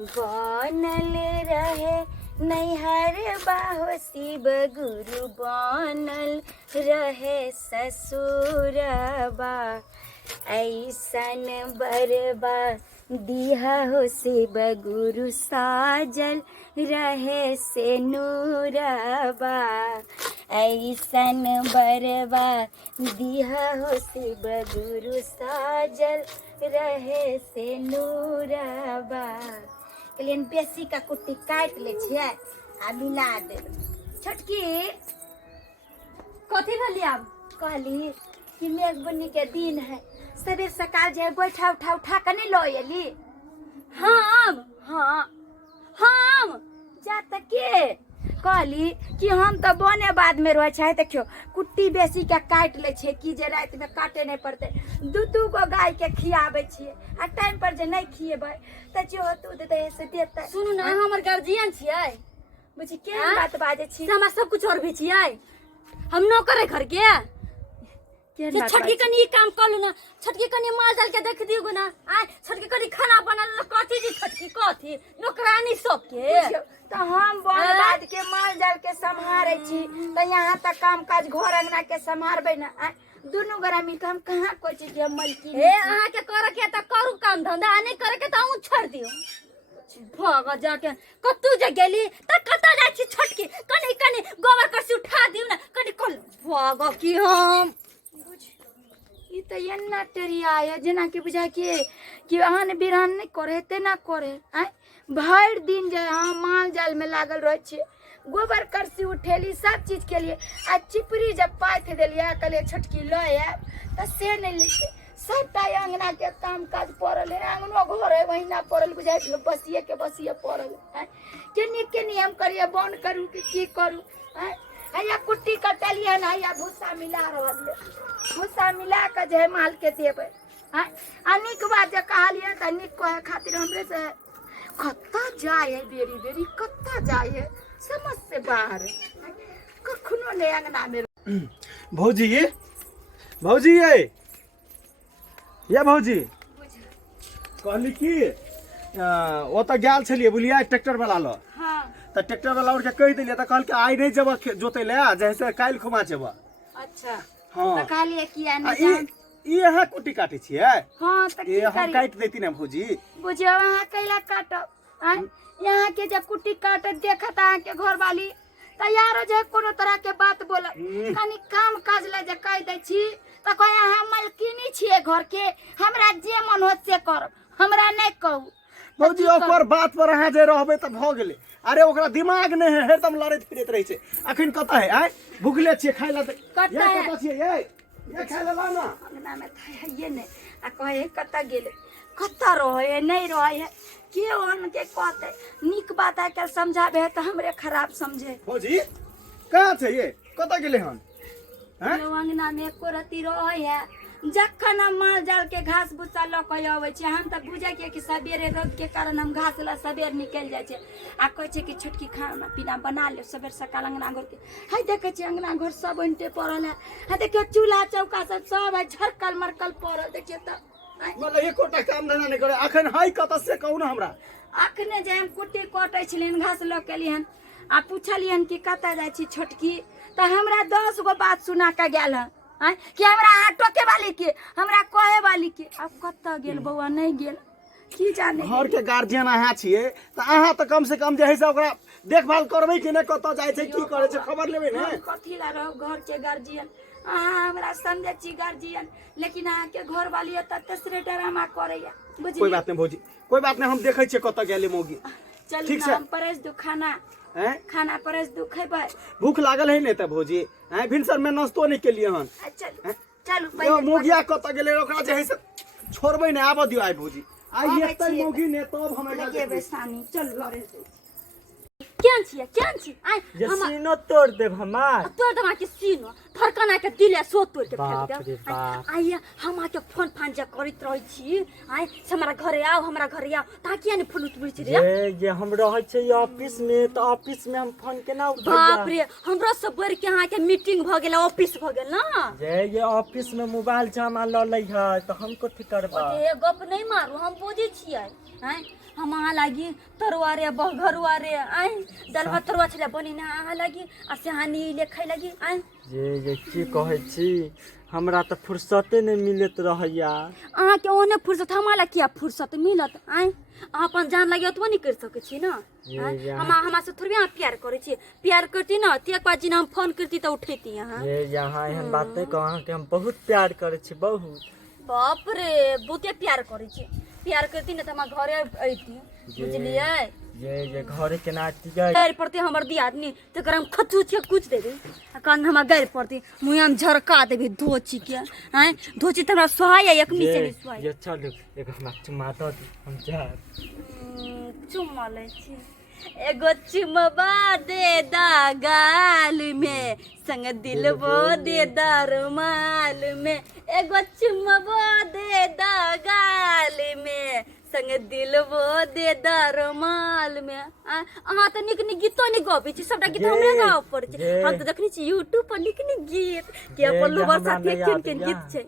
बनल रहे नैहर बाहो शिव गुरु बनल रहे ससुरबा ऐसन बरबा दिहा हो शिव गुरु साजल रहे से नूरबा ऐसन बरबा दिहा हो शिव गुरु साजल रहे से नूरबा लेकिन बेसी का कुट्टी काट ले छियै आ मिला दे छोटकी कथी भेली आब कहली कि मेघ बुन्नी के दिन है सबेर सकाल जे बैठा उठा के नहीं लो एली हम जा तक के कहली कि हम तो बने बाद में रहे छै देखियो कुट्टी बेसी के काट ले छै कि जे रात में काटे नहीं पड़ते दू गो गाय के खियाबे छियै आ टाइम पर जे नहीं खिएबै त जो दूध दे से देतै सुनू ना हमर गार्जियन छियै बुझी के बात बाजे छी हमरा सब कुछ और भी छियै हम नौकर है घर के छटकी कनी काम कर लू ना छटकी कनी माल डाल के देख दियो ना आ छटकी कनी खाना बनल कथी जी छटकी कथी नौकरानी सब के तो हम बन बाद के माल जाल के संभारे छी तो यहाँ तक काम काज घर अंगना के संभारबे ना दोनों गोरा मिल के हम कहाँ कोई चीज के मलकी ए अहाँ के करे के त करू काम धंधा नहीं करे के त उ छोड़ दियो भाग जाके कतू जे गेली त कत जाय छी छटकी कनी गोबर करसी उठा दियो ना कनी कल भाग की हम ई त एन्ना टेरिया है जेना कि बुझा कि आन बिरान नहीं करे तेना करे आय भर दिन जे हम माल जाल में लागल रहे छी गोबर करसी उठेली सब चीज के लिए आ चिपरी जब पाथ देलिए कहलिए छोटकी लो आब त से नहीं लेके सबटा अंगना के काम काज पड़ल है अंगनो घर है वहीना पड़ल बुझाई बसिए पड़ल है केनी हम करिए बन करू कि करू है कुट्टी कटलिए ना या भूसा मिला रहल भूसा मिला के जे माल के देवे अनिक बात जे कहलिए त निक कहे खातिर हमरे से कत्ता जाए है बेरी कत्ता जाए है समझ से बाहर कखनो ने अंगना में भौजी ये भौजी कहली कि ओ त गेल छलिए बुलिया ट्रैक्टर वाला लो हां त ट्रैक्टर वाला और के कह दिलिए त कहल के आई नहीं जब जोते ले जैसे काल खुमा जेब अच्छा हां त कहलिए किया नहीं ई यहाँ कुट्टी काटे छिए हां त ए हम काट देती ना भौजी बुझियो वहां कैला काटब यहाँ के जब कुट्टी काटत देखत अहाँ के घर वाली तैयार जे कोनो तरह के बात बोल कनी काम काज ले जे कह दे छी त कहे हम मलकिनी छिए घर के हमरा जे मन हो से करब हमरा नहीं कहू भौजी ओकर बात पर अहाँ जे रहबे त भ गेले अरे ओकरा दिमाग नहीं है हरदम लड़त फिरत रहे छै अखन कत है आय भूखले छिए खाइ ला कत है कत छिए ये खाइ ला ना अंगना में था ये नहीं आ कहे कत गेले कत रहे नहीं रहे के ओन के कहते निक बात है कल समझाबे है तो हमरे खराब समझे भौजी कहाँ छै ये कत गेले हन हैं अंगना में एको रती रहे है जखन हम माल जाल के घास भूसा ल के आवे छी हम त बुझे के सबेरे रोद के कारण हम घास ला सबेर निकल जाय छै आ कहे छै कि छोटकी खाना पीना बना ले सबेर सकाल अंगना घर के है देखे छी अंगना घर सब उनटे पड़ल है देखियो चूल्हा चौका सब है झरकल मरकल पड़ल देखियो त मतलब एकोटा काम धंधा नहीं करे अखन हाई कत से कहू ना हमरा अखने जे हम कुट्टी कटे छलिन घास ल के लिहन आ पूछलियन कि कत जाय छी छोटकी त हमरा 10 गो बात सुना के गेल है कि हमरा अहाँ टोके वाली के हमरा कहे वाली के अब कत गेल बउआ नहीं गेल की जाने घर के गार्जियन अहाँ छिए त अहाँ त कम से कम जे है से ओकरा देखभाल करबै कि नहीं कत जाय छै की करे छै खबर लेबै ने कथी ला रहो घर के गार्जियन अहाँ हमरा समझे छी गार्जियन लेकिन अहाँ के घर वाली त तेसरे ड्रामा करैया बुझी कोई बात नहीं भौजी कोई बात नहीं हम देखै छिए कत गेले मौगी चल ना हम परेश दु खाना हैं खाना परेश दु खैबै भूख लागल है ने त भौजी हैं भिनसर में नाश्तो नहीं के लिए हन चल चलू यो पहिले मोगिया कत गेले ओकरा जे है से छोड़बै ने आब दियो आइ भौजी आई एतै मोगी ने तब हमरा लगे बेसानी चल घरे से केन छी आय जे सीनो तोड़ देब हमार तोड़ दमा के सीनो फरकना के दिले सो तोड़ के बाप फेंक रे दे बाप। आइया हम आके फोन फान जा करित रहै छी आइ से हमरा घरे आओ हमरा घरे आओ ताकि ने फोन उठबै छी रे जे हम रहै छै ऑफिस में तो ऑफिस में हम फोन केना उठबै बाप रे हमरा सब बढ़ के अहाँ के मीटिंग भ गेल ऑफिस भ गेल ना जे ऑफिस में मोबाइल जमा ल लै है तो हम कथि करबा ए गप नहीं मारू हम बुझै छियै हैं हम अहाँ लागी तरुआ रे बघरुआ रे आइ दालवा तरुआ छले बनिना अहाँ लागी आ सेहानी लेखै लागी आइ जे की कहै छी हमरा तो फुर्सते नहीं मिलत रहैया अहाँ के ओने फुर्सत हमरा किया फुर्सत मिलत आइ अहाँ अपन जान लागी ओतबो नहीं कर सकै छी ना हम हमरा से थोड़ी अहाँ प्यार करै छी प्यार करती ना त एक बार जिन हम फोन करती त उठेती अहाँ ये यहाँ एहन बात नहीं कह अहाँ के हम बहुत प्यार करे छी बहुत बाप रे बहुते प्यार करै छी प्यार करती ना त हम घरे अइती बुझलियै ये घरे के नातिया गैर पड़ते हमर दियादनी तकर हम खचू छियै कुछ देबे कान हमरा गैर पड़ते मुंह हम झरका देबे धोची के हैं धोची त हमरा सोहाय एक मी से सोहाय ये चलू एगो हमरा चुमा दे हम जा चुम्मा ले छी एगो चुम्मा दे दा गाल में संग दिलबो दे दा रुमाल में एगो चुम्मा दे दा गाल में संग दिलबो दे दा रुमाल में अहाँ तो निक निक गीतो नहीं गबै छी सबटा गीत हमरे गाव पर छै हम तो देखनी छी यूट्यूब पर निक निक गीत के अपन लोबर साथे के गीत छै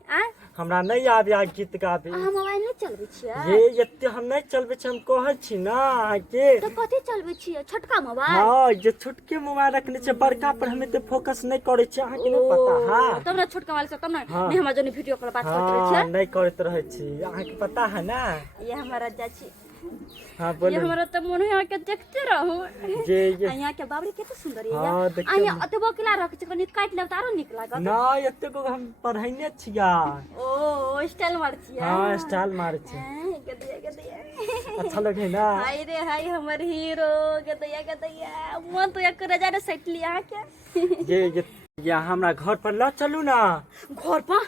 हमरा नहीं आबे गीत गाबे अहाँ मोबाइल नहीं चलबै छियै ये एते हम नहीं चलबै छी हम कहै छी ना के तो कथि चलबै छियै छोटका मोबाइल हां जे छोटके मोबाइल रखने छै बड़का पर हमें तो फोकस नहीं करे छै अहाँ के नहीं पता हां तब ना छोटका मोबाइल से तब ना नहीं हमरा जने वीडियो कॉल बात करत रहै छै नहीं करत रहै छी अहाँ के पता है ना ये हमारा चाची हां ये बोलो हमारा तो मन है के देखते रहू जे यहाँ के बाबरी केते सुंदर है हाँ, देखियौ यहाँ अतबो किला रख छै कनी काट लेब त आरो नीक लागत ना एते को हम पढ़ैने छिया ओ स्टाइल मार छियै हां स्टाइल मार छी गदिया अच्छा लगे ना हाय रे हाय हमर हीरो गदिया मन तो एक रजा रे सेट लिया के ये हमरा घर पर ला चलू ना घर पर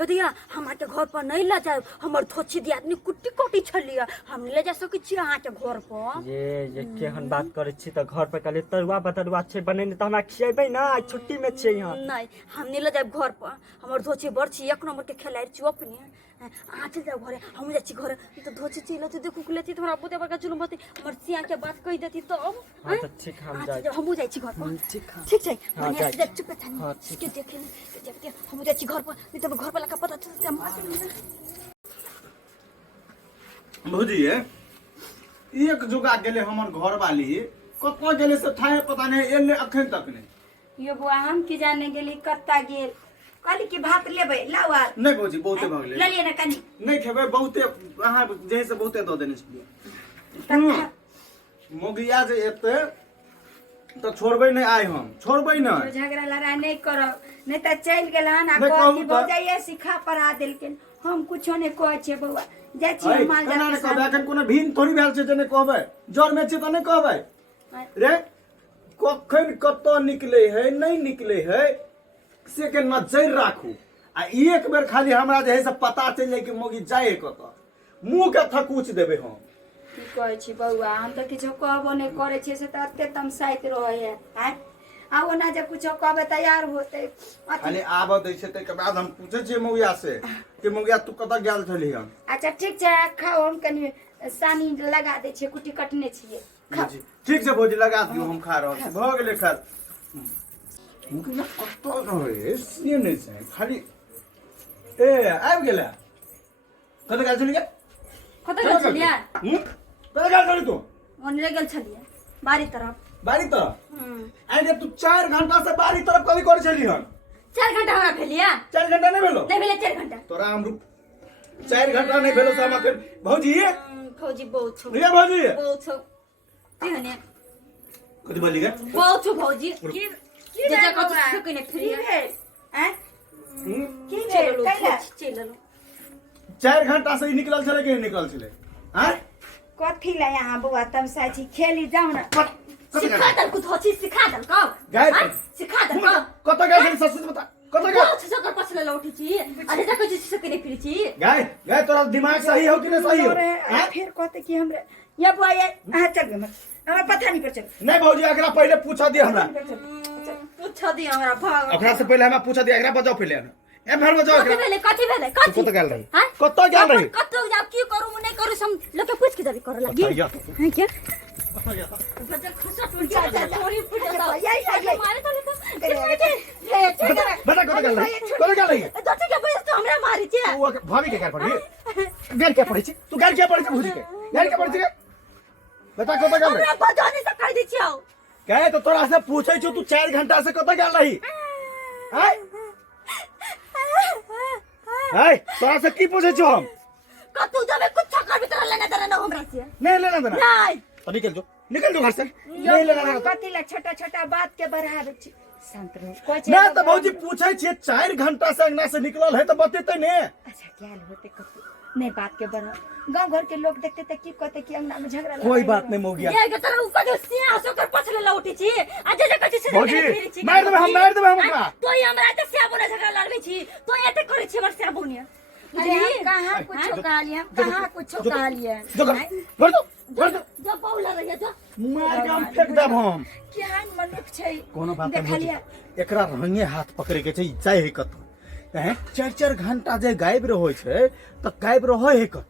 गदिया हमरा के घर पर नहीं ले जाए हमर धोची दियादनी कुट्टी कोटी छलिया हम ले जा सकै छी अहाँ के घर पर ये केहन बात करे छी त घर पर कले तरुआ बतरुआ छै बनेने त हमरा खियेबै ना छुट्टी में छै यहाँ नहीं हम नहीं ले जाए घर पर हमर धोची बड़ छी एक नंबर के खेलाइ छी अपने अहाँ चल जाओ घरे हम जाइ छी घरे तो धोची चल तो देखू के लेती हमरा बुते बड़का जुलुम होती हमर सिया के बात कहि देती तो अब हां त ठीक हम जाय हम जाइ छी घर पर ठीक छै चुप था के देखे हम जाइ छी घर पर नहीं तो घर वाला का पता चलते हम भौजी एक जुगा गेले हमर घर वाली कतौ गेले से थाहे पता नहीं एले अखन तक नहीं यो बुआ हम की जाने गेली कत्ता गेल कहली कि भात लेबै लाउ आ नहीं भौजी बहुते भ गेले ले लिए ना कनी नहीं खेबै बहुते अहाँ जहि से बहुते द देने छलिए मोगिया जे एते तो छोड़बै नहीं आइ हम छोड़बै नहीं झगड़ा लड़ाई नहीं करब नहीं त चल गेलन आ नहीं कहू कहली त। भौजाइए सिखा पढ़ा देलकिन हम कुछो नहीं कहै छै बौआ जाइ छी माल केना जाल ने कहबै अखन कोनो भीन थोड़ी भेल छै जे नहि कहबै जर में छै त नहीं कहबै रे कखन कतौ निकले है नहीं निकले है से के नजर राखू आ एक बेर खाली हमरा जे है से पता चल जाए कि मोगी जाए कतौ मुंह के थकूच देबे हम की कहै छी बौआ हम त किछो कहबो नहीं करे छै से त एते तमसाइत रहै है आइ आ ओना जे कुछो कहबे तैयार होतै खाली आबऽ दै छै तै के बाद हम पूछे छियै मौगिया से कि मौगिया तू कतऽ गेल छली हम अच्छा ठीक छै खाओ हम कनी सानी लगा दै छियै कुटी कटने छियै जी ठीक छै भौजी लगा दियौ हम खा रहल छी भ गेलै खैर मुकना कतऽ रहै से नहीं छै खाली ए आबि गेला कतऽ गेल छली कतऽ गेल छलियै कतऽ गेल छली तू ओने गेल छलियै बारी तरफ बारी तरफ आइ रे तू 4 घंटा से बारी तरफ कभी करै छली हन 4 घंटा हमरा भेलिया 4 घंटा नहीं भेलो नहीं भेले 4 घंटा तोरा हम 4 घंटा नहीं भेलो से हम अखन भौजी फौजी बहुत छौ रे भौजी बहुत छौ की हने कथि बोली गे बहुत छौ भौजी की जे जे कत सकै ने फ्री है हैं की चलो भेल कैला चलो 4 घंटा से ही निकलल छले कि नहीं निकलल छले हैं कथी ला यहाँ बौआ तमसा छी खेली जाऊ ना सिखा दल कुछ होची सिखा दल का गाय सिखा दल का कतऽ गेल छली सच बता कतऽ गेल बहुत सकर पछले लौटी छी अरे जा कुछ सकै ने फ्री छी गाय गाय तोरा दिमाग सही हो कि नहीं सही हो आ फिर कहते कि हमरे ये बुआ ये आ चल गए हमरा पता नहीं पर चल नहीं भौजी एकरा पहले पूछा दे हमरा से पूछ दी हमरा भाग ओकरा से पहले हमें पूछा दिया एकरा बजाओ पहले ए भर बजाओ कथी भेले कथी भेले तू कथी कत गेल रही हां कत गेल रही कत जाब की करू नहीं करू सम लोग पूछ के जाबी कर लगी कत गया हैं क्या कत बच्चा खसा टूट जाता चोरी फुट जाता ये मारे तो बेटा कत गेल रही तो ठीक है बस तो हमरा मारी छे तू भाभी के कर पड़ी गेल के पड़ी छी तू गेल के पड़ी छी भूजी के गेल के पड़ी छी बेटा कत गेल रही हमरा बजाने से कर दी छियो कहे तो तोरा से पूछै छु तू 4 घंटा से कत गेल रही हैं है तोरा से की पूछै छु हम कतू जाबे कुछ कर भी तरह लेने देना हमरा से नहीं लेना देना नहीं तो निकल जो घर से नहीं लेना देना कथी ला छोटा छोटा बात के बढ़ावे छी शांत रहो कोई ना तो भौजी पूछै छियै 4 घंटा से अंगना से निकलल है तो बतेतै ने अच्छा क्या होते कथी नहीं बात के बढ़ा गांव घर के लोग देखते थे की कहते कि अंगना में झगड़ा कोई बात नहीं हो गया ये के तरह ऊपर जो सिया सोकर पछले लौटी छी आ जे कथि से भौजी मार देबे हम ओकरा तो ये हमरा ते सिया बोले झगड़ा लड़बे छी तो एते करे छी हमर सिया बोनिया अरे हम कहाँ कुछ कहलिए हम कहाँ कुछ कहलिए जो घर दो जब बहुला रहिए तो मार के हम फेंक देब हम केहन मनुख छै कोनो बात नहीं देखलिए एकरा रंगे हाथ पकड़े के छै जाय है कत हैं 4 घंटा जे गायब रहै छै त गायब रहै है कत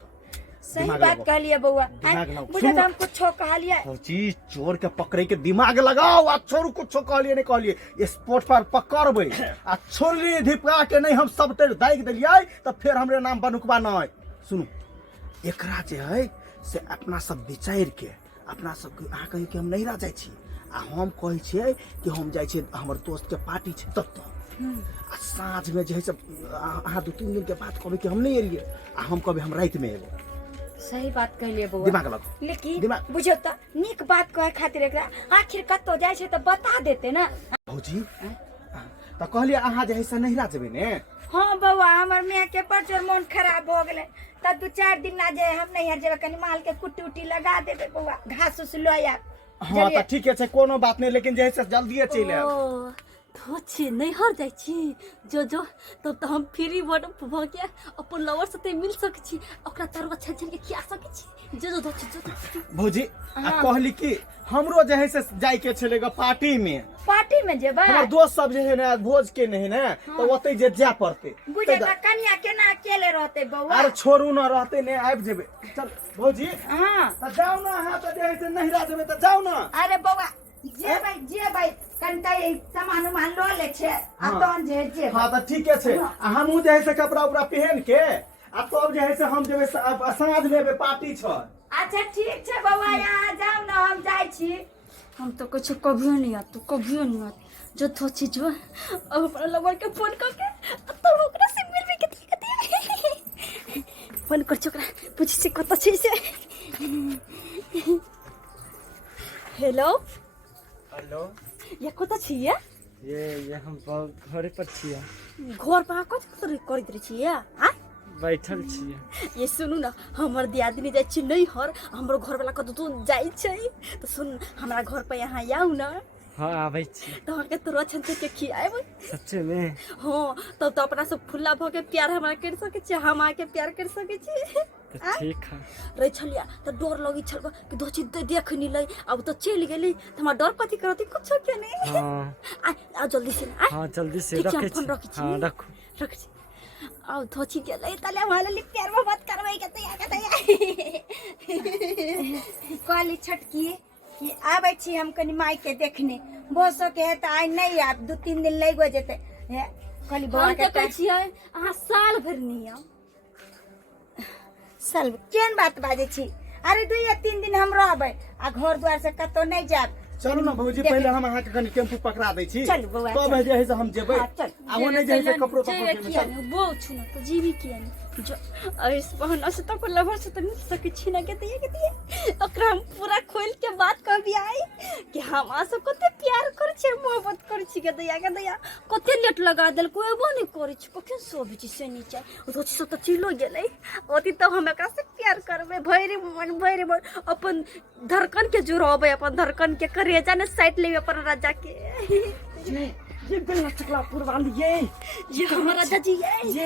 सही बात कहलिए बउआ दिमाग लगाओ। बुझे तो हम कुछ कहलिए भौजी चोर के पकड़े के दिमाग लगाओ आ छोरू कुछ कहलिए नहीं कहलिए स्पॉट पर पकड़बै आ छोरी धिपका के नहीं हम सब तेर दाग देलिए तो फिर हमरे नाम बनुकबा नहीं सुनू एकरा जे है से अपना सब विचार के अपना सब अहाँ कहियो कि हम नहीं रह जाइ छी आ हम कहै छियै कि हम जाइ छी हमर दोस्त के पार्टी छै तब आ साँझ में जे है से अहाँ 2-3 दिन के बाद कहबै कि हम नहीं एलिए आ हम कहबै हम रात में एबो सही बात कहलिए बउआ दिमाग लगाओ लेकिन दिमाग बुझो त नीक बात कहे खातिर एकरा आखिर कतो जाय छै त बता देते ना भौजी तो कहलिए अहाँ जे है से नहिरा जेबै ने हाँ बउआ हमर माँ के परचोर मन खराब हो गेले तब 2-4 दिन ना जे हम नहीं जेबे कनी माल के कुट्टी उट्टी लगा देबे बउआ घास उस लो या हाँ तो ठीक है कोनो बात नहीं लेकिन जे है से जल्दी चले आब धोछी नहीं हर जाइ छी जो तब तो हम फ्री वर्ड भ के अपन लवर से मिल सक छी ओकरा तरवा छे के खिया सक छी जो धोछी भौजी आ कहली कि हमरो जे है से जाय के छलेगा पार्टी में जेबे हमर दोस्त सब जे है ना भोज के नहीं ना तो ओते जे जा पड़ते बुझे त कन्या केना अकेले रहते बउआ अरे छोरू न रहते ने आबि जेबे चल भौजी हां त जाओ ना हां त जे है से नहिरा जेबे त जाओ ना अरे बउआ जे भाई कनता सामान उमान लो ले छे आ तोन जे हां त ठीक है हमहू जे है से कपड़ा उपड़ा पहन के आ तब जे है से हम जेबे साँझ में पार्टी छ अच्छा ठीक छे बउआ यहाँ जाओ ना हम जाय छी हम तो कुछ कभियो नहीं आत कभियो नहीं आत जो धोछी जो अब अपना लवर के फोन करके तब ओकरा से मिलबे कती फोन कर छोकरा पूछ से कत छै से हेलो हेलो ये कत छिए ये हम घरे पर छियै घर पर कत करैत रही छिए आ बैठल छियै ये सुनू ना हमर दियादनी जाइ छी नहीं हर हमरो घर वाला कत तू जाइ छै तो सुन हमरा घर पे यहाँ आउ ना हाँ आबै छी तो के तोरा छन के खियाएब सच्चे में हाँ तब तो अपना सब खुला भ के प्यार हमरा कर सके छी हम आके प्यार कर सके छी तो ठीक है रे छलिया तो डर लगी छल कि दो चीज देख नहीं ले अब तो चल गेली तो हमरा डर कथी करती कुछ के नहीं हाँ आ जल्दी से ना हाँ जल्दी से ठीक है, रखे फोन रखी छी। हाँ रखो रख छी अब धोची गेलै तले हमरा लिए प्यार मोहब्बत करबै के कहली छटकी कि आबै छी हम कनी माई के देखने बोसो के है त आइ नहीं आब 2-3 दिन लगो जेते कहली बउआ हम के कहै छियै अहाँ साल भर नहीं आउ साल केन बात बाजे छी अरे 2-3 दिन हम रहबै आ घर द्वार से कतो नहीं जाब चलू ना भौजी पहले हम अहाँ के कनी टेम्पू पकड़ा दै छी चल बउआ, तब जे है से हम जेबै हाँ, चल। आ वो नहीं जे है से कपड़ो जे पकड़ के किया चल नहीं वो छुना तो जीवी किया नहीं जो इस बहना से तो लवर से तो मिल सके छी ना के ओकरा हम पूरा खोल के बात कर भी आई कि हम आ सब कते प्यार कर छी मोहब्बत कर छी के दया कते लेट लगा देल कोई वो नहीं करे छी कखन सब चीज से नीचे तो सब तो चिलो गेलै ओती तो हम एकरा से प्यार करबे भैरी मन अपन धड़कन के जुड़ाबे अपन धड़कन के करेजा ने साइड लेबे अपन राजा के ये गला चकला पुरवाल ये हमारा राजा जी ये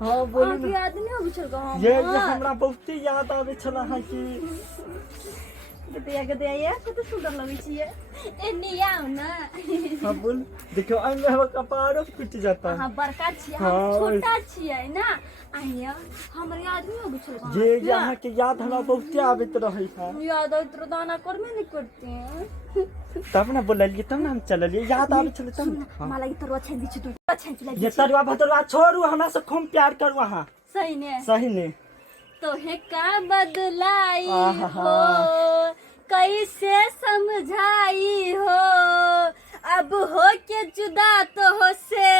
हाँ बोलू आगे आदमी हो चल गो ये हमरा बहुते याद आवे छला है कि गदे ये कत सुंदर लगै छियै ए निया ना हाँ बोल देखो अंग हवा कपारो टूट जाता है हां बड़का छियै हाँ, हम छोटा छियै ना आइया हमरे आदमी हो बिछल ये यहाँ के याद हमरा बहुते आवित रहे था याद आइत तो दाना कर में नहीं करते हैं तब ना बोलिए तब ना हम चलिए याद आवे चले तब ना। हाँ। मला ई तरवा छेन दिछु तू छेन पिला ये तरुआ भतरुआ छोड़ू हमरा से खूब प्यार करू वहाँ सही ने सही ने तो है का बदलाई आहा। हो कैसे समझाई हो अब हो के जुदा तो हो से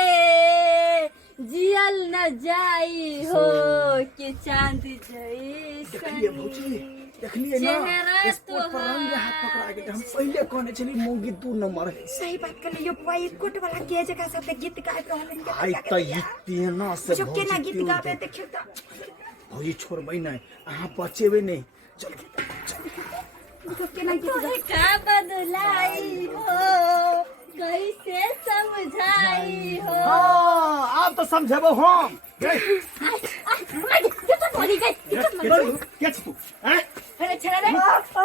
जियल न जाई हो कि चांद जैसन देखलिए ना चेहरा स्पोर्ट पर रंग हाथ पकड़ा के हम पहले कहने चली मौगी 2 नंबर है सही बात कर लियो पाई कोट वाला के जगह सब गीत गाइत रहलन के आई त इतना से जो के ना गीत गावे देखियो त भौजी छोड़बै नहीं अहाँ बचेबे नहीं चल जो के ना गीत तो है का बदलाई हो कैसे समझाई हो हां अब तो समझबो हम क्या तू हैं अरे छड़ा रे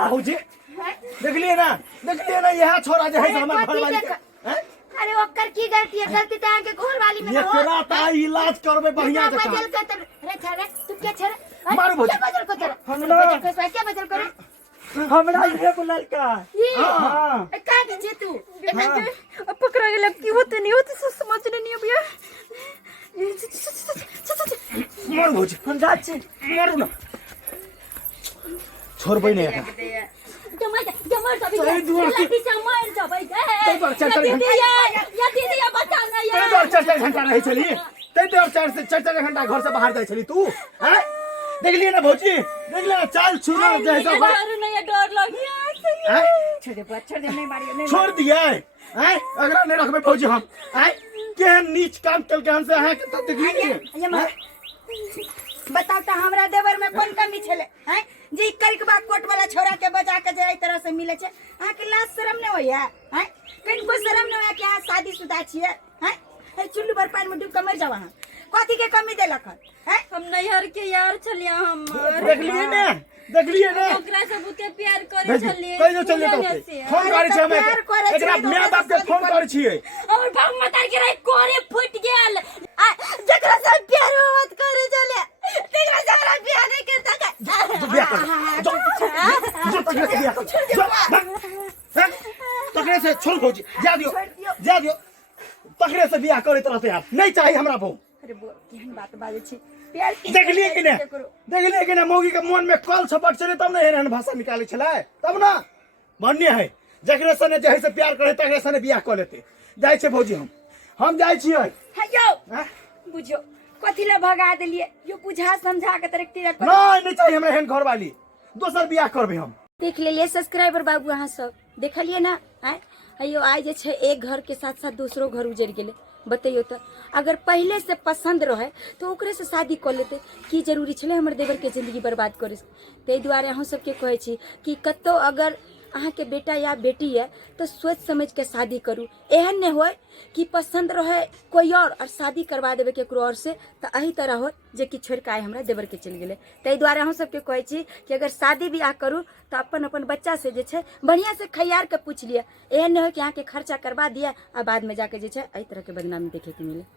भौजी देखलिए ना यह छोरा जे है हमर घर वाली हैं अरे ओकर की गलती है गलती त आके घर वाली में ये हो करा ता इलाज करबे बढ़िया जका बदल कर अरे छड़ा तू क्या छड़ा मारो भौजी। क्या बदल को तेरा हमरा क्या बदल करे हमरा ये बोलल का ये हाँ का दीजिए तू हाँ। पकड़ा गेल की होते नहीं होते सब समझने नहीं अभी मारो भौजी हम जात छी मारो ना छोड़बै नहीं जमर तभी सही दूर से- लड़की से मार जबै तै पर चल या दीदी या बता ना तै यार तो 4 घंटा रही चली तै तो 4 घंटा घर से बाहर जाई चली तू हैं देखलिए ना भौजी देखलिए ना चाल छुना जैसा डर नहीं डर लगी हैं छोड़ दे नहीं मारियो नहीं छोड़ दिए हैं अगर नहीं रखबे भौजी हम हैं केहन नीच काम कल के हमसे है तो देखली ये मार बताओ तो हमरा देवर में कौन कमी छले हैं जे करिक बा कोट वाला छोरा के बजा के जे तरह से मिले छे आ के लाज शर्म नहीं होया हैं कहीं को शर्म नहीं होया कि हां शादीशुदा छिए हैं ए चुल्लू पर पानी में डूब के मर जावा हां कथी के कमी देलक हैं हम नैहर के यार छलिया हम देखलिए ना ओकरा से बुते प्यार करे छलिए कहियो चलिए तो फोन करै छी हम प्यार करे एकरा छी, माय बाप के फोन करै छियै और बाप मतार के रही कोरे फुट गेल जकरा से प्यार मत करे चले तेरा जरा प्यार नहीं करता बिया कर जो तकरे से बिया कर तकरे से छोड़ भौजी जा दियो तकरे से बिया करैत रहते आप नहीं चाहिए हमरा बहू अरे बोल केहन बात बाजे छी प्यार की देखलिए कि ना मौगी के मन में कल छपट चले तब ना एहन भाषा निकाले छले तब ना भन्ने है जकरे सने जे है से प्यार करे तकरे सने बियाह कर लेते जाय छे भौजी हम जाय छियै हेयो बुझो कथी ला भगा देलिए यो बुझा समझा के तरक तेरा नहीं चाहिए हमरा एहन घर वाली दोसर बियाह करबे हम देख लेलिए सब्सक्राइबर बाबू अहाँ सब देखलिए ना आय अयो आइ जे छै एक घर के साथ साथ दूसरो घर उजड़ गेले बतैयो तो अगर पहले से पसंद रहे तो ओकरे से शादी कर लेते की जरूरी छले हमर देवर के जिंदगी बर्बाद करे ताहि दुआरे अहाँ सबके कहै छी कि कतो अगर अहाँ के बेटा या बेटी है तो सोच समझ के शादी करू एहन नहीं होय कि पसंद रहे कोई और शादी करवा देवे केकरो और से तो अही तरह हो जे कि छोड़ के आए हमरा देवर के चल गेले ताहि दुआरे हम सबके कहै छी कि अगर शादी ब्याह करू तो अपन अपन बच्चा से जे छै बढ़िया से खैयार के पूछ लिया एहन नहीं हो कि अहाँ के खर्चा करवा दिया आ बाद में जाके जे छै एहि तरह के बदनामी देखे के मिले।